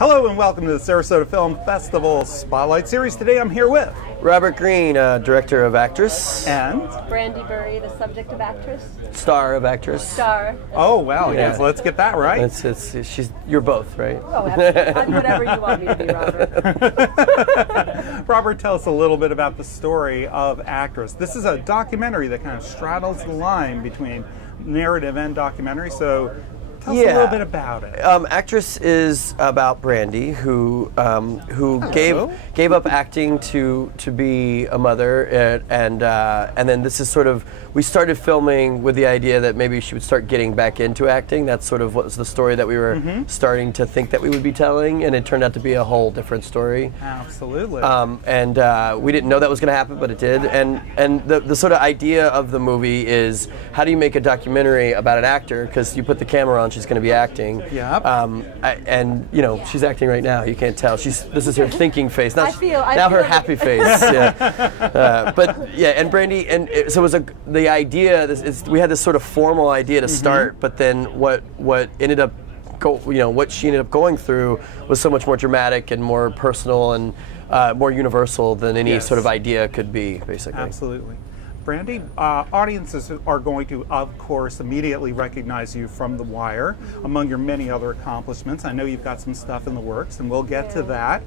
Hello and welcome to the Sarasota Film Festival Spotlight Series. Today I'm here with Robert Greene, director of Actress. And Brandy Burre, the subject of Actress. Star of Actress. Star. Oh, well, Yeah. yes, let's get that right. You're both, right? Oh, absolutely. I'm whatever you want me to be, Robert. Robert, tell us a little bit about the story of Actress. This is a documentary that kind of straddles the line between narrative and documentary, so tell us a little bit about it. Actress is about Brandy, who gave up acting to be a mother, and then this is sort of, we started filming with the idea that maybe she would start getting back into acting. That's sort of what was the story that we were starting to think that we would be telling, and it turned out to be a whole different story. Absolutely. We didn't know that was going to happen, but it did. And the sort of idea of the movie is, how do you make a documentary about an actor? Because you put the camera on, she's going to be acting. Yep. And you know, she's acting right now. You can't tell. This is her thinking face. Now, I feel her happy face. Yeah. But yeah, and Brandy, so it was the idea. We had this sort of formal idea to start, but then what ended up, what she ended up going through was so much more dramatic and more personal and more universal than any sort of idea could be, basically. Absolutely. Brandy, audiences are going to, of course, immediately recognize you from The Wire, among your many other accomplishments. I know you've got some stuff in the works, and we'll get to that.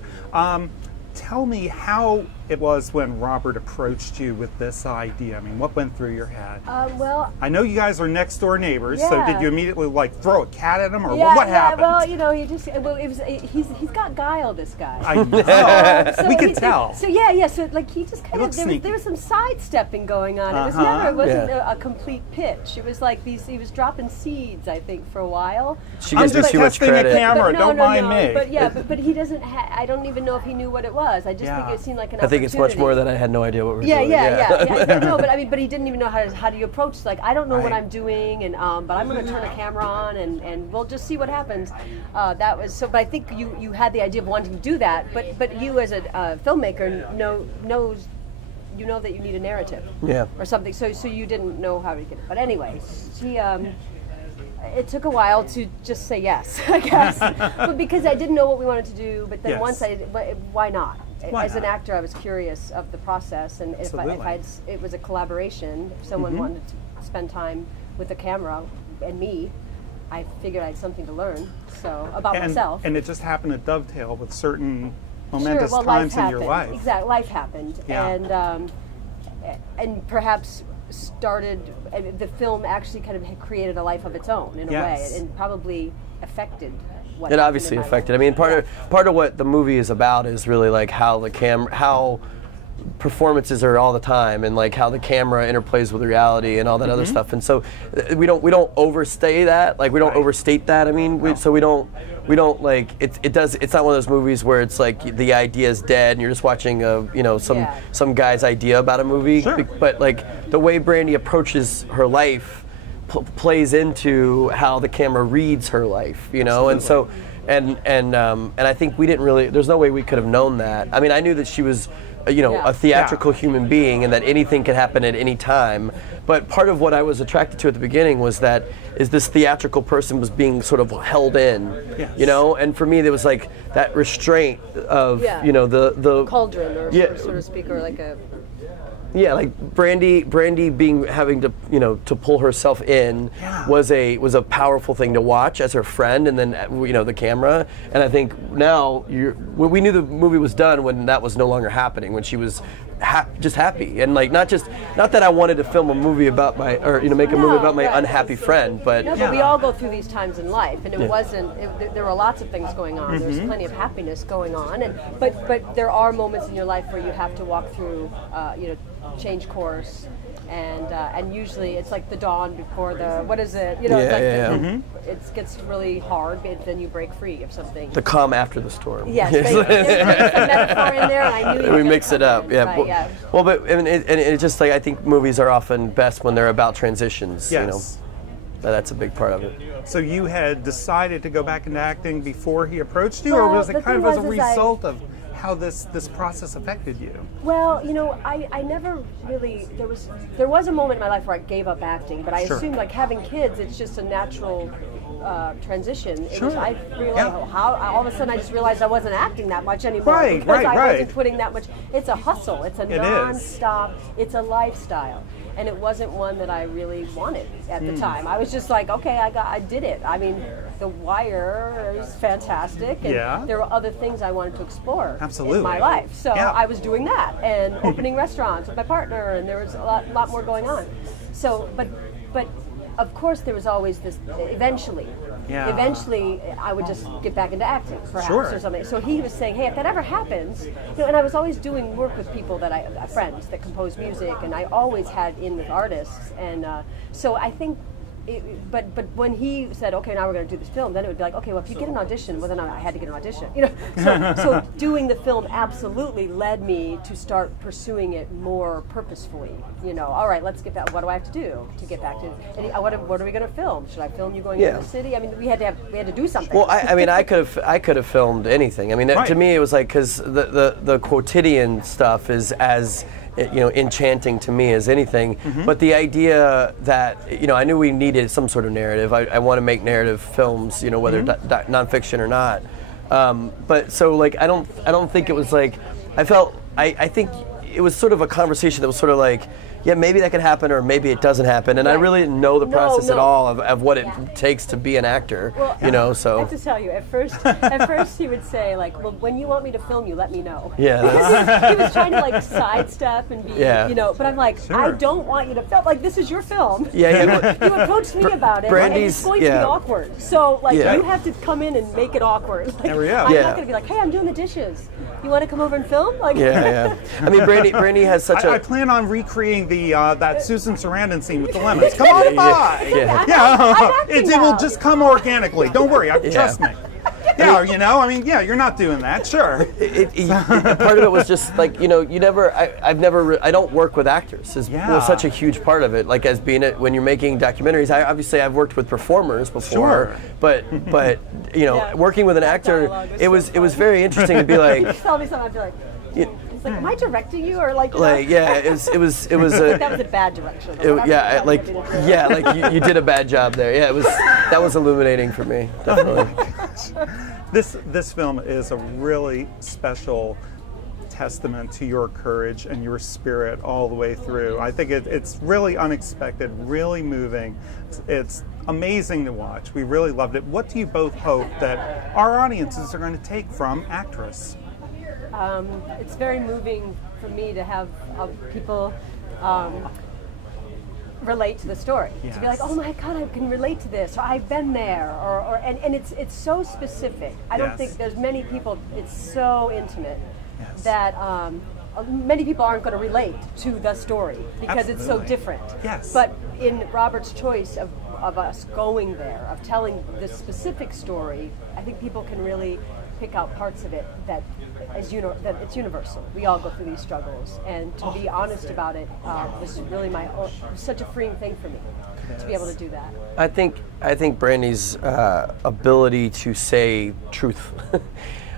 Tell me how it was when Robert approached you with this idea. I mean, what went through your head? Well, I know you guys are next door neighbors, so did you immediately like throw a cat at him, or yeah, what happened? Well, you know, he's got guile, this guy. I know. So we could tell. So so like he just kind of, there was some sidestepping going on. It wasn't a complete pitch. It was like he was dropping seeds, I think, for a while. She gives me too much credit. A camera, don't mind me. But he doesn't. I don't even know if he knew what it was. I just think it seemed like an opportunity. I think it's much more that I had no idea what we were doing. No, but I mean, but he didn't even know how do you approach it. Like, I don't know what I'm doing, and but I'm going to turn a camera on, and we'll just see what happens. That was so. But I think you had the idea of wanting to do that, but you as a filmmaker knows. You know that you need a narrative, or something. So you didn't know how to get it. But anyway, it took a while to just say yes, I guess, but because I didn't know what we wanted to do. But then once why not? As an actor, I was curious of the process, and if it was a collaboration, if someone wanted to spend time with the camera and me, I figured I had something to learn. So about myself, and it just happened to dovetail with certain momentous times in your life. Exactly, life happened, and perhaps started the film actually kind of had created a life of its own in a way, and probably affected what it obviously affected. I mean, part of what the movie is about is really like how performances are all the time, and like how the camera interplays with reality and all that other stuff. And so we don't overstay that. Like, we don't overstate that. I mean, we don't like it's not one of those movies where it's like the idea is dead and you're just watching some guy's idea about a movie. But like the way Brandy approaches her life plays into how the camera reads her life, and so and I think we didn't really, there's no way we could have known that. I mean, I knew that she was a theatrical human being, and that anything could happen at any time. But part of what I was attracted to at the beginning was that this theatrical person was being sort of held in, and for me there was like that restraint of the cauldron, or so to speak, or like a. Yeah, like Brandy having to to pull herself in was a powerful thing to watch as her friend, and then the camera. And I think now we knew the movie was done when that was no longer happening, when she was just happy, and like not that I wanted to film a movie about make a movie about my unhappy friend, but but we all go through these times in life, and there were lots of things going on. There's plenty of happiness going on, but there are moments in your life where you have to walk through change course, and usually it's like the dawn before the it gets really hard, but then you break free of something. The calm after the storm. Yes, there's a metaphor in there, and I knew we mix it up. Right, Well, but it's just like, I think movies are often best when they're about transitions. Yes. That's a big part of it. So you had decided to go back into acting before he approached you, or was it kind of as a result of how this process affected you? Well, I never really, there was a moment in my life where I gave up acting, but I assumed, like, having kids, it's just a natural transition. It Sure. was, I realized how all of a sudden I just realized I wasn't acting that much anymore Right, because I right. wasn't putting that much. It's a hustle. It's a non-stop. It's a lifestyle, and it wasn't one that I really wanted at the time. I was just like, okay, I did it. I mean, The Wire is fantastic, and there were other things I wanted to explore in my life. So I was doing that and opening restaurants with my partner, and there was a lot more going on. So, but of course there was always this. Eventually, I would just get back into acting, perhaps, or something. So he was saying, hey, if that ever happens, and I was always doing work with people friends that compose music, and I always had in with artists, and so I think. But when he said, okay, now we're going to do this film, then it would be like, okay, well, if you get an audition, well, then I had to get an audition. So doing the film absolutely led me to start pursuing it more purposefully. All right, let's get back. What do I have to do to get back to? And what are we going to film? Should I film you going into the city? I mean, we had to do something. Well, I mean, I could have filmed anything. I mean, to me, it was like because the quotidian stuff is as enchanting to me as anything. But the idea that I knew we needed some sort of narrative. I want to make narrative films, whether nonfiction or not. But so like I don't think it was like I think it was sort of a conversation that was sort of like, yeah, maybe that could happen or maybe it doesn't happen. And I really didn't know the process at all of what it takes to be an actor, so. I have to tell you, at first he would say, like, well, when you want me to film you, let me know. Yeah. He was trying to, like, sidestep and be, but I'm like, I don't want you to film. Like, this is your film. Yeah. You approached me about it, and it's going to be awkward. So, like, you have to come in and make it awkward. Like, there we go. I'm not going to be like, hey, I'm doing the dishes. You want to come over and film? Like, I mean, Brandy has such I plan on recreating that Susan Sarandon scene with the lemons. Come on by. It will just come organically. Don't worry. Trust me. You're not doing that. Sure. Part of it was just like I don't work with actors. It was such a huge part of it. Like as being when you're making documentaries, I've worked with performers before, but working with an actor, it was very interesting to be like. Just tell me something. I'd be like. It's like, am I directing you or like? It was that was a bad direction. You did a bad job there. Yeah, that was illuminating for me, definitely. This film is a really special testament to your courage and your spirit all the way through. I think it's really unexpected, really moving. It's amazing to watch. We really loved it. What do you both hope that our audiences are going to take from Actress? It's very moving for me to have people relate to the story. To be like, oh my God, I can relate to this, or I've been there, and it's so specific. I don't think there's many people. It's so intimate that many people aren't going to relate to the story because it's so different. But in Robert's choice of us going there, of telling this specific story, I think people can really pick out parts of it that it's universal. We all go through these struggles, and to be honest about it was really such a freeing thing for me to be able to do that. I think Brandy's ability to say truth,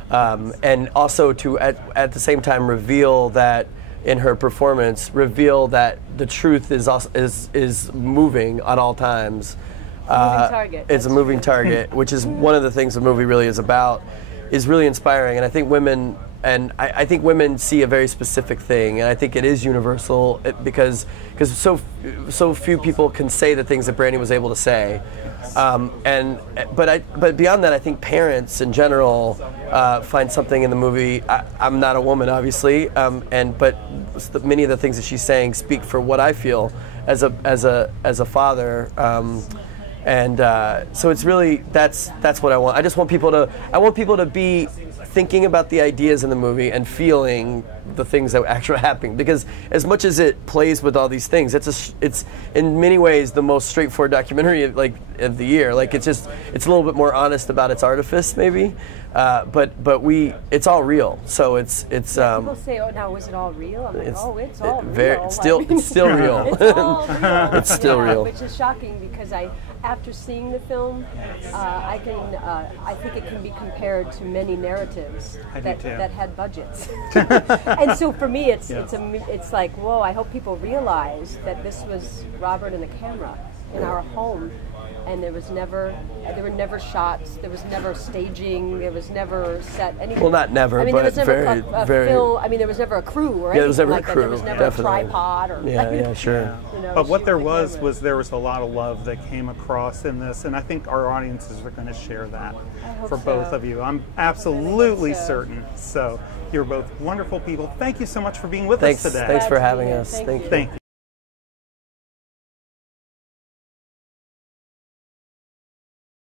and also to at the same time reveal that in her performance, that the truth is moving at all times. Moving target. It's a moving target, which is one of the things the movie really is about. Is really inspiring, and I think women see a very specific thing, and I think it is universal because so few people can say the things that Brandy was able to say, but beyond that, I think parents in general find something in the movie. I'm not a woman, obviously, but many of the things that she's saying speak for what I feel as a father. So it's really that's what I want. I want people to be thinking about the ideas in the movie and feeling the things that actually happening. Because as much as it plays with all these things, it's in many ways the most straightforward documentary of the year. Like it's a little bit more honest about its artifice maybe, but it's all real. So it's. People say, "Oh, now is it all real?" I'm like, it's all real. It's still real. It's all real. It's still real. Which is shocking because after seeing the film, I think it can be compared to many narratives that had budgets. And so for me, it's like, whoa! I hope people realize that this was Robert and a camera in our home, and there were never shots, there was never staging, there was never set anything. Well, not never, I mean, but there was never very. film. I mean, there was never a crew or anything there was never like a crew. that. There was never Definitely. a tripod or Yeah, sure. Yeah. You know, But what there shooting the was camera. there was a lot of love that came across in this, and I think our audiences are going to share that hope for both so. of you. I'm absolutely so. certain. So you're both wonderful people. Thank you so much for being with Thanks. us today. Thanks for Glad to be having here. us. Thank Thank you. Thank you.